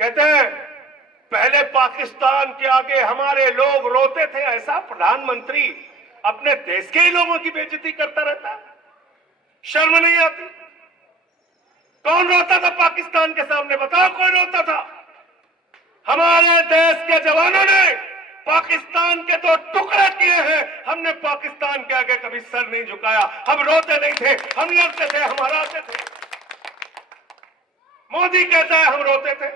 कहते हैं पहले पाकिस्तान के आगे हमारे लोग रोते थे। ऐसा प्रधानमंत्री अपने देश के ही लोगों की बेइज्जती करता रहता है, शर्म नहीं आती? कौन रोता था पाकिस्तान के सामने? बताओ कौन रोता था? हमारे देश के जवानों ने पाकिस्तान के 2 टुकड़े किए हैं। हमने पाकिस्तान के आगे कभी सर नहीं झुकाया। हम रोते नहीं थे, हम लड़ते थे, हम हराते थे। मोदी कहता है हम रोते थे।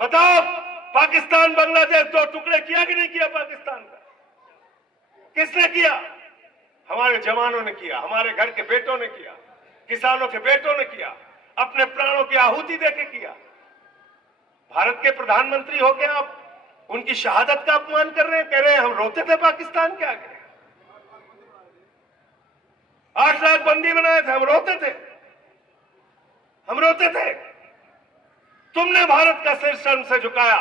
बताओ पाकिस्तान बांग्लादेश 2 टुकड़े किया कि नहीं किया? पाकिस्तान का किसने किया? हमारे जवानों ने किया, हमारे घर के बेटों ने किया, किसानों के बेटों ने किया, अपने प्राणों की आहुति देके किया। भारत के प्रधानमंत्री होके आप उनकी शहादत का अपमान कर रहे हैं, कह रहे हैं हम रोते थे पाकिस्तान के आगे। 8 लाख बंदी बनाए थे, हम रोते थे, हम रोते थे। तुमने भारत का सिर शर्म से झुकाया।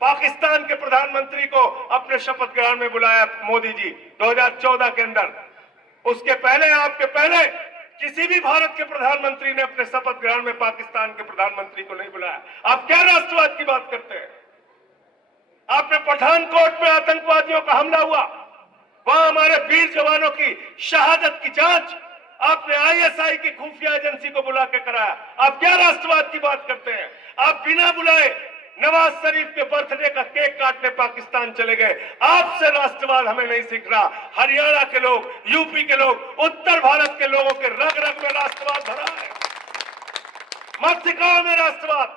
पाकिस्तान के प्रधानमंत्री को अपने शपथ ग्रहण में बुलाया मोदी जी 2014 के अंदर। उसके पहले, आपके पहले किसी भी भारत के प्रधानमंत्री ने अपने शपथ ग्रहण में पाकिस्तान के प्रधानमंत्री को नहीं बुलाया। आप क्या राष्ट्रवाद की बात करते हैं? आपने पठानकोट में आतंकवादियों का हमला हुआ, वहां हमारे वीर जवानों की शहादत की जांच आपने आईएसआई की खुफिया एजेंसी को बुला के कराया। आप क्या राष्ट्रवाद की बात करते हैं? आप बिना बुलाए नवाज शरीफ के बर्थडे का केक काटने पाकिस्तान चले गए। आपसे राष्ट्रवाद हमें नहीं सीख रहा। हरियाणा के लोग, यूपी के लोग, उत्तर भारत के लोगों के रग रग में राष्ट्रवाद भरा है। मत सिखाओ हमें राष्ट्रवाद,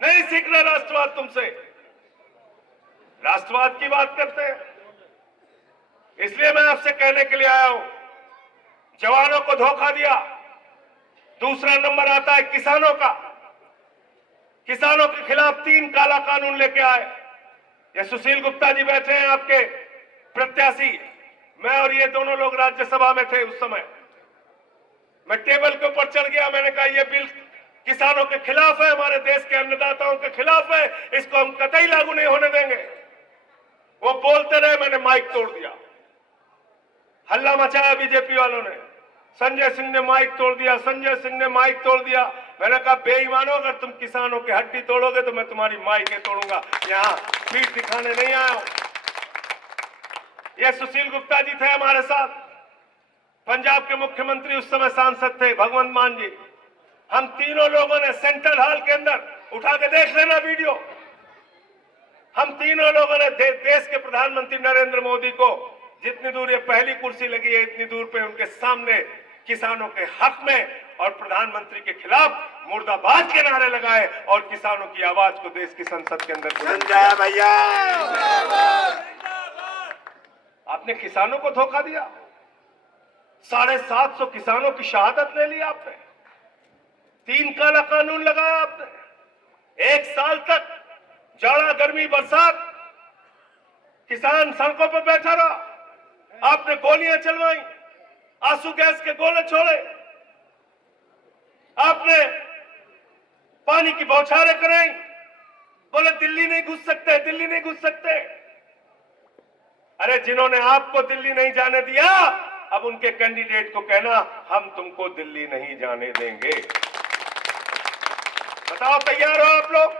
नहीं सीखना राष्ट्रवाद तुमसे। राष्ट्रवाद की बात करते हैं। इसलिए मैं आपसे कहने के लिए आया हूं, जवानों को धोखा दिया। दूसरा नंबर आता है किसानों का। किसानों के खिलाफ 3 काला कानून लेके आए। ये सुशील गुप्ता जी बैठे हैं, आपके प्रत्याशी। मैं और ये दोनों लोग राज्यसभा में थे उस समय। मैं टेबल के ऊपर चढ़ गया, मैंने कहा यह बिल किसानों के खिलाफ है, हमारे देश के अन्नदाताओं के खिलाफ है, इसको हम कतई लागू नहीं होने देंगे। वो बोलते रहे, मैंने माइक तोड़ दिया। हल्ला मचाया बीजेपी वालों ने। संजय सिंह ने माइक तोड़ दिया, संजय सिंह ने माइक तोड़ दिया। मैंने कहा बेईमानों, अगर तुम किसानों की हड्डी तोड़ोगे तो मैं तुम्हारी माइकें तोड़ूंगा। यहां पीठ दिखाने नहीं आया हूं। ये सुशील गुप्ता जी थे हमारे साथ, पंजाब के मुख्यमंत्री उस समय सांसद थे भगवंत मान जी। हम तीनों लोगों ने सेंट्रल हॉल के अंदर, उठा के देख लेना वीडियो, हम तीनों लोगों ने देश के प्रधानमंत्री नरेंद्र मोदी को, जितनी दूर ये पहली कुर्सी लगी है इतनी दूर पे उनके सामने किसानों के हक में और प्रधानमंत्री के खिलाफ मुर्दाबाद के नारे लगाए और किसानों की आवाज को देश की संसद के अंदर बुलंद किया। भैया आपने किसानों को धोखा दिया। 750 किसानों की शहादत ले ली आपने। 3 काला कानून लगाया आपने। 1 साल तक जाड़ा, गर्मी, बरसात किसान सड़कों पर बैठा रहा। आपने गोलियां चलवाई, आंसू गैस के गोले छोड़े, आपने पानी की बौछारें कराई, बोले दिल्ली नहीं घुस सकते, दिल्ली नहीं घुस सकते। अरे जिन्होंने आपको दिल्ली नहीं जाने दिया, अब उनके कैंडिडेट को कहना हम तुमको दिल्ली नहीं जाने देंगे। बताओ तैयार हो आप लोग?